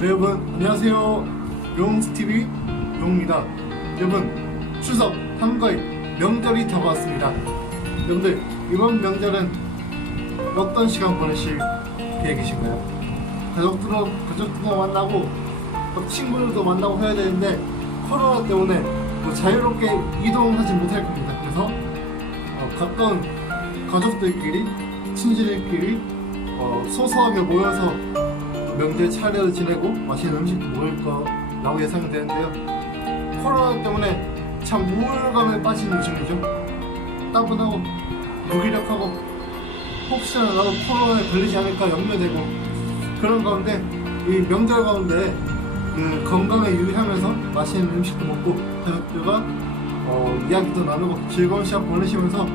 네, 여러분 안녕하세요. 용스TV 용입니다. 여러분 추석 한가위 명절이 다가왔습니다. 여러분들 이번 명절은 어떤 시간 보내실 계획이신가요? 가족들로, 가족들도 만나고 또 친구들도 만나고 해야 되는데 코로나 때문에 뭐 자유롭게 이동하지 못할 겁니다. 그래서 어, 가까운 가족들끼리 친지들끼리 어, 소소하게 모여서 명절 차례를 지내고 맛있는 음식도 먹을 거라고 예상되는데요. 코로나 때문에 참 우울감에 빠진 요즘이죠. 따분하고 무기력하고 혹시나 나도 코로나에 걸리지 않을까 염려되고 그런 가운데 이 명절 가운데 그 건강에 유의하면서 맛있는 음식도 먹고 가족들과 어, 이야기도 나누고 즐거운 시간 보내시면서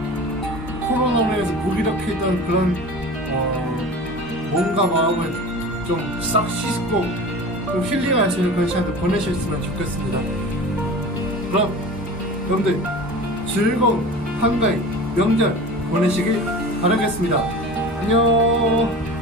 코로나로 인해서 무기력했던 그런 어, 몸과 마음을 좀 싹 씻고 좀 힐링할 수 있는 그런 시간을 보내셨으면 좋겠습니다. 그럼 여러분들 즐거운 한가위 명절 보내시길 바라겠습니다. 안녕.